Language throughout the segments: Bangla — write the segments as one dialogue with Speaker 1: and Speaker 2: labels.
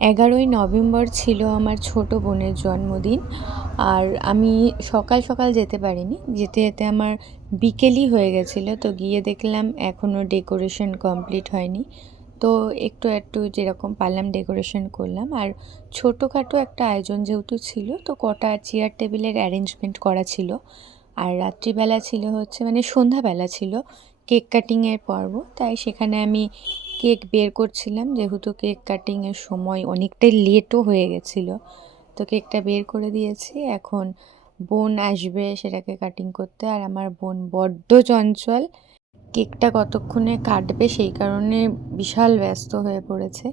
Speaker 1: এগারোই নভেম্বর ছিল আমার ছোট বোনের জন্মদিন আর আমি সকাল সকাল যেতে পারিনি। যেতে যেতে আমার বিকেলই হয়ে গেছিল, তো গিয়ে দেখলাম এখনও ডেকোরেশন কমপ্লিট হয়নি। তো একটু একটু যেরকম পারলাম ডেকোরেশন করলাম। আর ছোটোখাটো একটা আয়োজন যেহেতু ছিল, তো কটা চেয়ার টেবিলের অ্যারেঞ্জমেন্ট করা ছিল। আর রাত্রিবেলা ছিল হচ্ছে মানে সন্ধ্যাবেলা ছিল কেক কাটিংয়ের পর্ব, তাই সেখানে আমি কেক বের করছিলাম যেহেতু কেক কাটিংয়ের সময় অনেকটাই লেটও হয়ে গেছিল। তো কেকটা বের করে দিয়েছি। এখন বোন আসবে সেটাকে কাটিং করতে আর আমার বোন বড্ড চঞ্চল। কেকটা কতক্ষণে কাটবে সেই কারণে বিশাল ব্যস্ত হয়ে পড়েছে।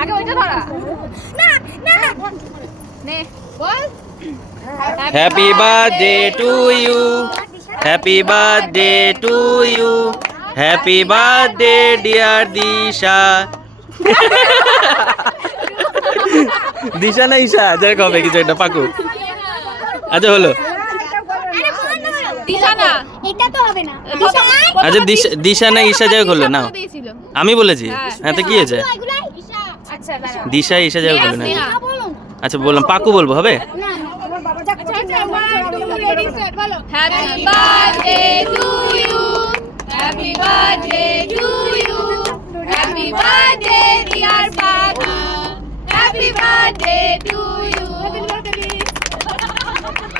Speaker 2: আগে ওইটা ধরা। না না নে। বল।
Speaker 3: Happy birthday to you happy birthday to you happy birthday dear Disha Disha না ঈশা যাই কবে কিছু একটা পাকু। আচ্ছা হলো আচ্ছা দিশা দিশা না ঈশা যাই হলো না আমি বলেছি। হ্যাঁ। তো কি হয়েছে?
Speaker 2: আচ্ছা
Speaker 3: দিশা ঈশা যাই হলো না। আচ্ছা বললাম পাকু বলব হবে?
Speaker 2: Happy birthday to you. Happy birthday to you. Happy birthday, dear Papa. Happy birthday to you.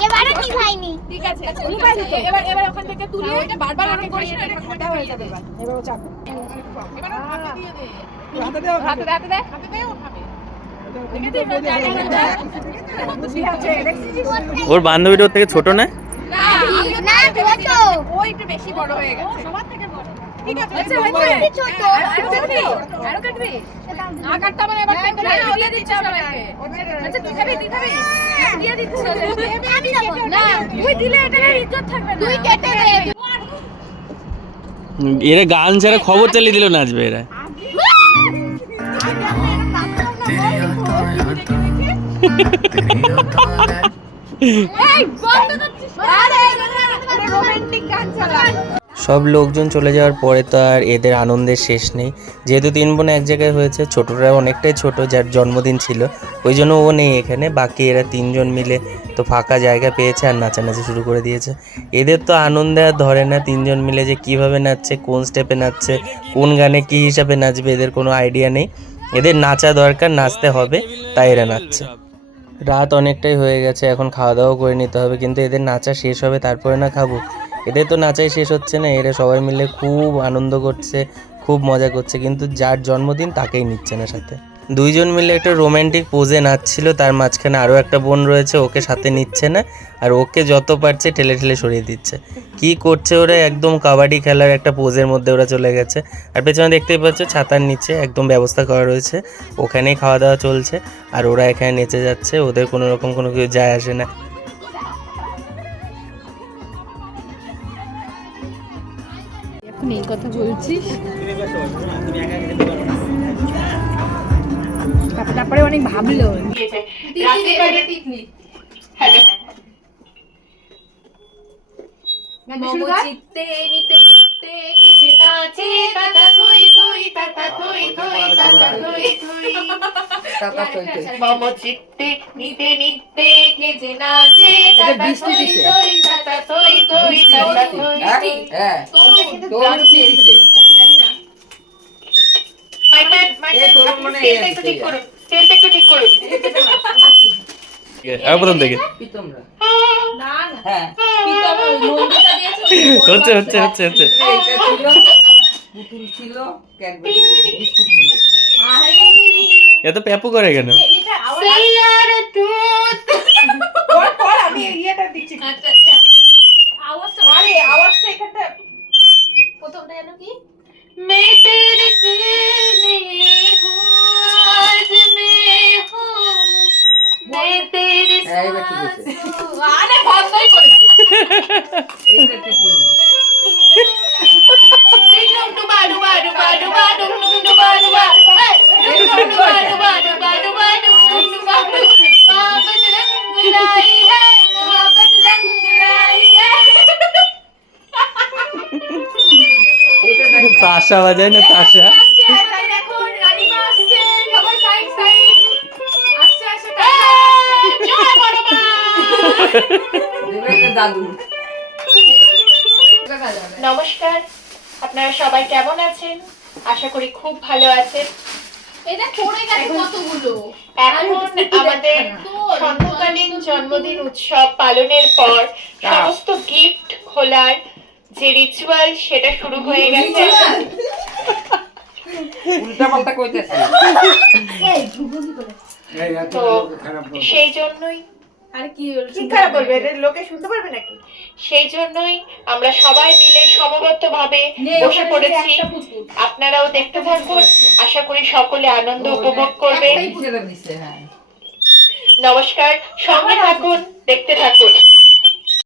Speaker 4: এবারে
Speaker 2: ঠিক আছে ঠিক আছে। এবার এবার ওখান থেকে তুলে এটা বারবার ওরকম করিস না এটা খাটা হয়ে যাবে এবার। ও চাপ এবার হাতে দিয়ে দে। হাতে দে হাতে দে হাতে দে হাতে দে ও খাবে।
Speaker 3: ওর বান্ধবীটা ওর থেকে ছোট না?
Speaker 2: হয়ে আচ্ছা আচ্ছা
Speaker 3: এরা গান ছাড়া খবর চালিয়ে দিল নাচবে এরা। সব লোকজন চলে যাওয়ার পরে তো আর এদের আনন্দের শেষ নেই। যেহেতু তিন বোন এক জায়গায় হয়েছে, ছোটরা অনেকটাই ছোট যার জন্মদিন ছিল, ওই জন্য ও নেই এখানে। বাকি এরা তিনজন মিলে তো ফাঁকা জায়গা পেয়েছে আর নাচানাচি শুরু করে দিয়েছে। এদের তো আনন্দে আর ধরে না তিনজন মিলে যে কীভাবে নাচছে, কোন স্টেপে নাচছে, কোন গানে কী হিসাবে নাচবে, এদের কোনো আইডিয়া নেই। এদের নাচা দরকার, নাচতে হবে, তাই এরা নাচছে। রাত অনেকটাই হয়ে গেছে, এখন খাওয়া দাওয়া করে নিতে হবে, কিন্তু এদের নাচা শেষ হবে, তারপরে না খাব। এদের তো নাচাই শেষ হচ্ছে না, এরা সবাই মিলে খুব আনন্দ করছে, খুব মজা করছে, কিন্তু যার জন্মদিন তাকেই নিচ্ছে না সাথে। দুইজন মিলে একটা রোমান্টিক পোজে নাচছিল, তার মাঝখানে আরও একটা বোন রয়েছে, ওকে সাথে নিচ্ছে না, আর ওকে যত পারছে ঠেলে ঠেলে সরিয়ে দিচ্ছে। কি করছে ওরা? একদম কাবাডি খেলার একটা পোজের মধ্যে ওরা চলে গেছে। আর পেছনে দেখতেই পাচ্ছ ছাতার নিচে একদম ব্যবস্থা করা রয়েছে, ওখানেই খাওয়া দাওয়া চলছে, আর ওরা এখানে নেচে যাচ্ছে, ওদের কোনো রকম কোনো কিছু যায় আসে না।
Speaker 2: এই কথা বলছিস? তারপরে অনেক ভাবলো। চিত্তে নিতে নিতে কি যে নাচে তাতা তুই তুই তাতা তুই তুই তাতা তুই তুই মম চিত্তে নিতে নিতে কে যে নাচে তাতা তুই তুই তাতা তুই তুই তাতা তুই
Speaker 5: তোর কি দিছে।
Speaker 2: মাইক মাইক
Speaker 5: এ তোর
Speaker 2: স্কেলটা একটু ঠিক করুন। স্কেলটা একটু ঠিক
Speaker 3: আর প্রথম থেকে
Speaker 5: কি তোমরা
Speaker 2: না না।
Speaker 5: হ্যাঁ
Speaker 3: হচ্ছে হচ্ছে হচ্ছে হচ্ছে।
Speaker 5: পুতুল ছিল ক্যাডবেরি বিস্কুট ছিল।
Speaker 3: এত প্যাপু করে কেন?
Speaker 6: আমি ইয়েটা দিচ্ছি।
Speaker 2: আচ্ছা আচ্ছা। আওয়াজটা
Speaker 6: আরে আওয়াজটা এখানটা
Speaker 2: প্রথমটা যেন কি? मैं
Speaker 5: এইবার ঠিক আছে
Speaker 2: আরে বন্ধই করেছি
Speaker 5: এইটা ঠিক নেই
Speaker 3: তাসা বাজায় না তাসা
Speaker 7: দাদু।
Speaker 5: নমস্কার আপনারা সবাই কেমন আছেন? আশা করি খুব ভালো আছেন।
Speaker 2: এটা পড়ে গেছে কতগুলো।
Speaker 5: এখন আমাদের সন্ধ্যকালীন জন্মদিন উৎসব পালনের পর সমস্ত গিফট খোলার যে রিচুয়াল সেটা শুরু হয়ে গেছে। তো। সেই জন্যই
Speaker 6: আর কি কি খারাপ বলবে? এটা লোকে শুনতে পারবে নাকি?
Speaker 5: সেই জন্যই আমরা সবাই মিলে সমবদ্ধ ভাবে বসে পড়েছি। আপনারাও দেখতে থাকুন। আশা করি সকলে আনন্দ উপভোগ করবে। নমস্কার সঙ্গে থাকুন দেখতে থাকুন।